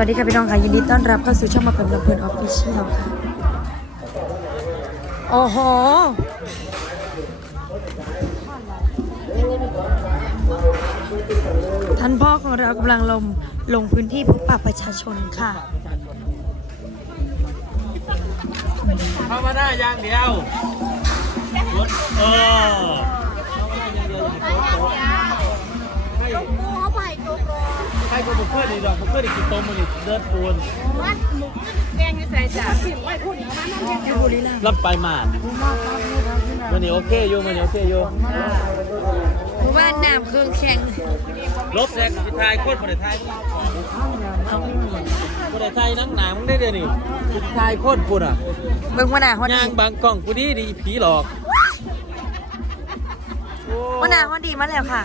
วัสดีค่ะพี่น้องค่ะยินดีต้อนรับเข้าสู่ช่องมาเป็นลำเพลินออฟฟิเชียลค่ะโอ้โหท่านพ่อของเรากำลังลงลงพื้นที่พบปะประชาชนค่ะเข้ามาได้อย่างเดียวรถเออเข้ามาได้อย่างเดียวให้โต๊ะให้กูเขาไปตัวกรอ ให้คนบุกเพื่อนดีดอกบุกเพื่อนอีกกี่โตมันอีกเดินปูนวัดหมุกแกงใส่จ่าสิไว้พูดอย่างนั้นนั่นเองรับไปมาดมันนี่โอเคอยู่มันนี่โอเคอยู่หมู่บ้านน้ำเครื่องแข็งลบแซกสุดท้ายโคตรคนไทยคนไทยนั่งหนามึงได้เดี๋ยวนี้สุดท้ายโคตรปุ่นอะเบิ่งว่าหน้าฮอดดีบางกล้องกูดีดีผีหลอกโอ้ว่าหน้าฮอดดีมาแล้วค่ะ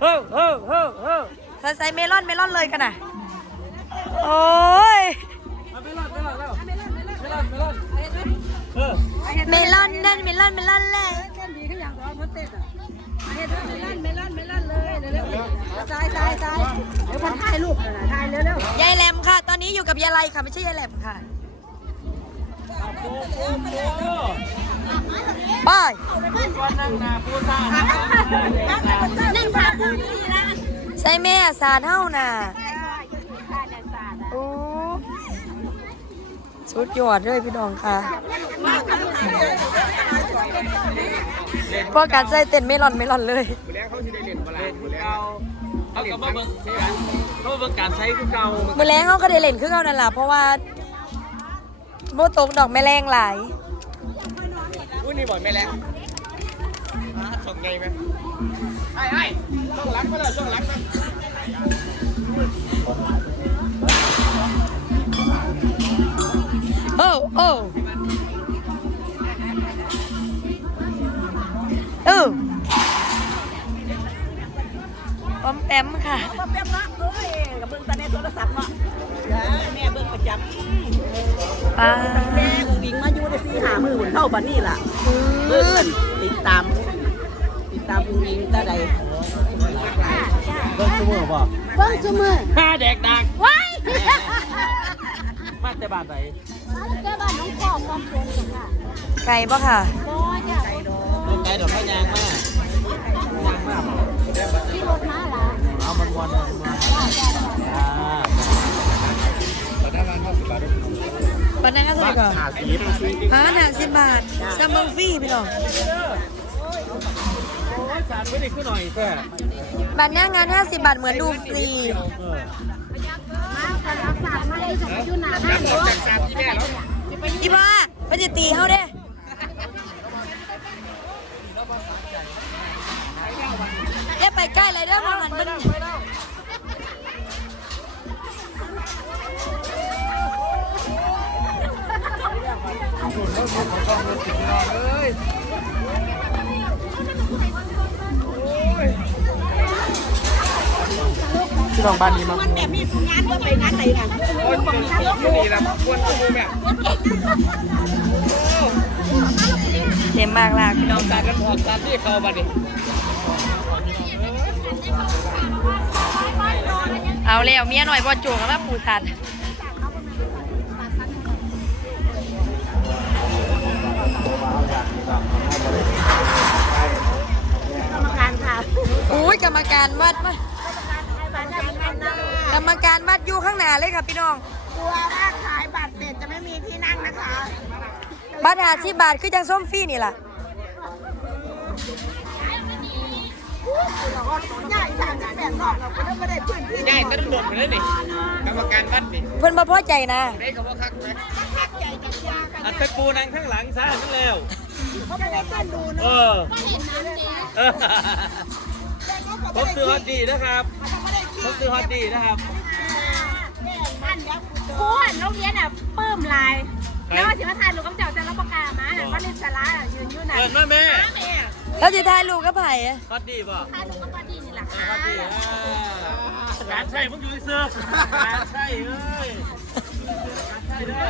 เฮ้อเฮ้อเฮ้อเฮ้อ ธอใส่เมลอนเมลอนเลยกันน่ะ โอ้ยเอาไปรอดไปรอดแล้วไปรอดไปรอดไปรอดเออเมลอนนั่นเมลอนเมลอนเลยเต้นดีขึ้นอย่างร้อนมันเต้นอะเฮ็ดไม่ลั่นไม่ลั่นไม่ลั่นเลยเร็วๆซ้ายซ้ายซ้ายเดี๋ยวคนถ่ายรูปนะถ่ายเร็วยายแหลมค่ะ ตอนนี้อยู่กับยายไลค่ะไม่ใช่ยายแหลมค่ะโอ้โหโอ้โหบายวันนั่งนาผู้สร้างๆนั่งถ่ายรูปนี่นะ ใช่แม่สาเท่าน่ะถ่ายแดนซาดอะโอ้สุดยอดเลยพี่น้องค่ะพวกการใส่เต้นเมลอนเมลอนเลยเล่นเก่าเขาก็มาเบิ่งเขามาเบิ่งการใช้คือเก่ามือแรงเขาก็ได้เล่นคือเขานั่นแหละเพราะว่าโบตกดอกแม่แรงหลายอุ้ยนี่บ่อยไม่แล้ วส่งไงไหมไอ้ไอ้ช่วงหลังมาแล้วช่วงหลังมาโอ้โอ้เออปอมแปมค่ะก็เปียบละเอ้ยกับเบิ่งแต่ในโทรศัพท์เนาะแม่เบิ่งประจำป้าแม่กูวิ่งมาอยู่ได้สี่หามือหุ่นเท่าบัดนี้ล่ะเบิ่งติดตาม ติดตามกูวิ่งแต่ใดเบิ่งชั่วโมงป่ะเบิ่งซุมื้อห้าแดกดักว้ายมาแต่บ้านไหนแกบ้านน้องพ่อความชนค่ะไก่ปะค่ะก็จะไกลดอเบิ่งไกลดอกพะยางมากยางมากที่รถมาล่ะเอามันวันมันวันอ่าปานนั้นก็เท่าไหร่ก่อนหาสีฮะหนักสิบบาทซัมเมอร์ฟรีพี่น้อง โอ้ยสารไม่ได้ขึ้นหน่อยแค่บัตรหน้างาน 50 บาทเหมือนดูฟรีเออมาขยับฝากมาได้สมอยู่หน้าห้างเนาะอีพ่อมันจะตีเขาเด้อย่าไปใกล้เลยเด้อมองหันมัน พี่น้องบ้านนี้มามันแบบมีสุงานว่าไปงานไหนน่ะคนคนนี่ละคนคนแบบเต็มมากลากพี่น้องสารกันออกสารที่เขาบัดนี้เอาแล้วเมียหน่อยบอจูกันว่าปูสันกรรมการค่ะอุ้ยกรรมการวัดมา ตรจะเป็นนะกรรมการวัดอยู่ข้างหน้าเลยค่ะพี่น้อง กลัวว่าขายบัตรเสร็จจะไม่มีที่นั่งนะคะบัตรหาสิบาทคือจังส้มฟรีนี่ล่ะใหญ่สามสิบแปดรอบเราก็ไม่ได้พื้นที่ใหญ่ก็ต้องโดดไปเลยนี่กรรมการวัดนี่เพิ่นบ่พอใจนะได้กับว่าคักไหมพักใหญ่กับยากันอัตตะปูนางข้างหลังซ่าทั้งเร็วเขาไม่ได้กันดูเอเนาะอก็เห็นน้ำเดียวเออแต่เขาก็ผไม่มได้ซื้อฮอตดีนะครับไม่ได้ ผมซื้อฮอตดีนะครับครูหันโรงเรียนอะปื้มลาย แล้วว่าสิมาถ่ายรูปกับเจ้าแต่เราประกาศมาน่ะว่าลิสลายืนอยู่ไหนเปิดมาแม่แม่แล้วสิถ่ายรูปกับไผอะฮอตดีป่ะถ่ายรูปกับปาดีนี่แหละฮอตดีการใช่มึงอยู่ในเสื้อการใช่เอ้ยการใช่เด้อ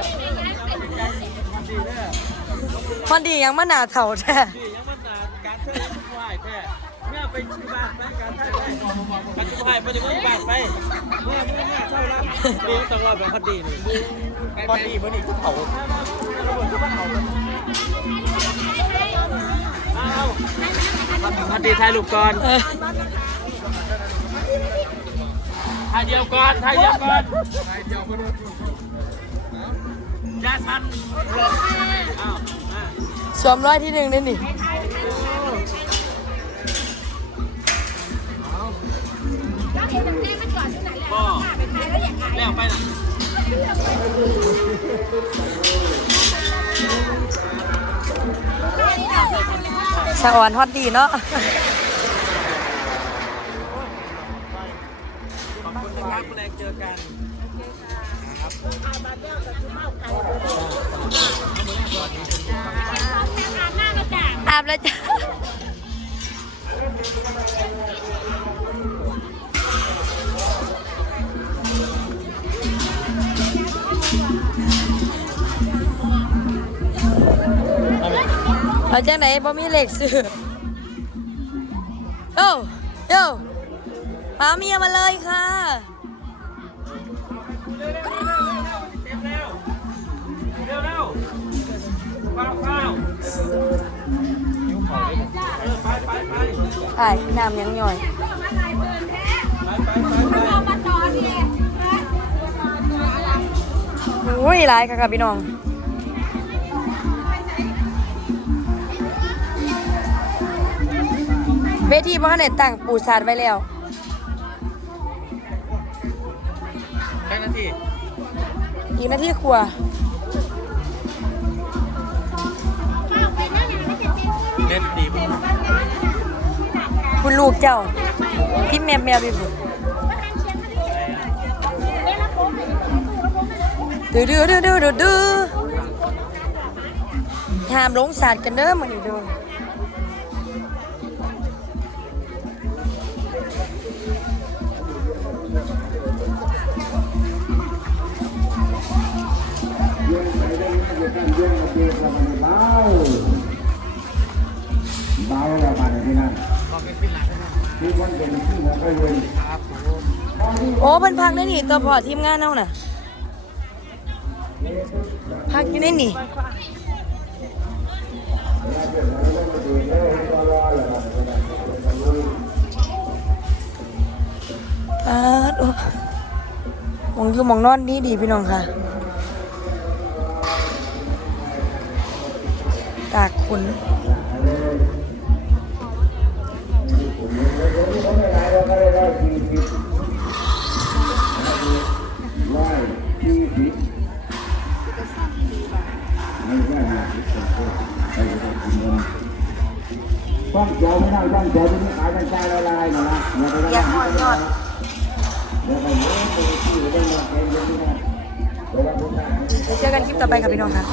ฮอตดีเด้อพอดียังมาหน้าเฒ่าแท้ดียังมันการใช่ยังไหวแท้เมื่อไปที่บ้านนะการใช่ได้การที่ไป ไปถึงมึงบ้านไปเมื่อเมื่อเมื่อเช่ารับนี่ต้องรอแบบพอดีนี่พอดีพอดีทุกเขาเอาพอดีถ่ายรูปก่อนเออถ่ายเดียวก่อนถ่ายเดียวก่อนยาสันสวมร้อยที่หนึ่งนี่นี่ แล้วไปนะสะอ่อนฮอตดีเนาะขอบคุณนะครับแรงเจอกันอาบแล้วจ้ะ เอาจังไหนบ่มีเหล็กซื้อโอ้โยพาเมียมาเลยค่ะไปไปไปไอ้น้ำยังย่อยไปไปไปไปอุ้ยหลายค่ะค่ะพี่น้อง วทีพ่อเนี่ยตั้งปูสาดไว้แล้วแค่นาทีอีกนาทีครัวเล่นดีมั้งคุณลูกเจ้า พี่แมวแมวพี่บุดื้อดื้อดื้อดื้อดื้อดื้อห้ามหลงสาดกันเด้อมัน นี่เด้อเบาแล้วมาในที่นั่นที่คนเป็นที่หัวก็เย็นโอ้เพิ่นพักได้หนี่ตัวพอทีมงานเฮาน่ะพักอยู่ในนี่อาดโอ้หมองอยู่มองนอนดีดีพี่น้องค่ะ นเงินต้องเจียวไม่ได้ต้องเจียวที่นี่ขายกันใจละลายนะอย่าไปอยอยยอดเดี๋ยวไปเลี้ยงไปที่ได้มาเองเดี๋ยวนี้นะเดี๋ยวเราพูดได้เดี๋ยวเจอกันคลิปต่อไปค่ะพี่น้องค่ะ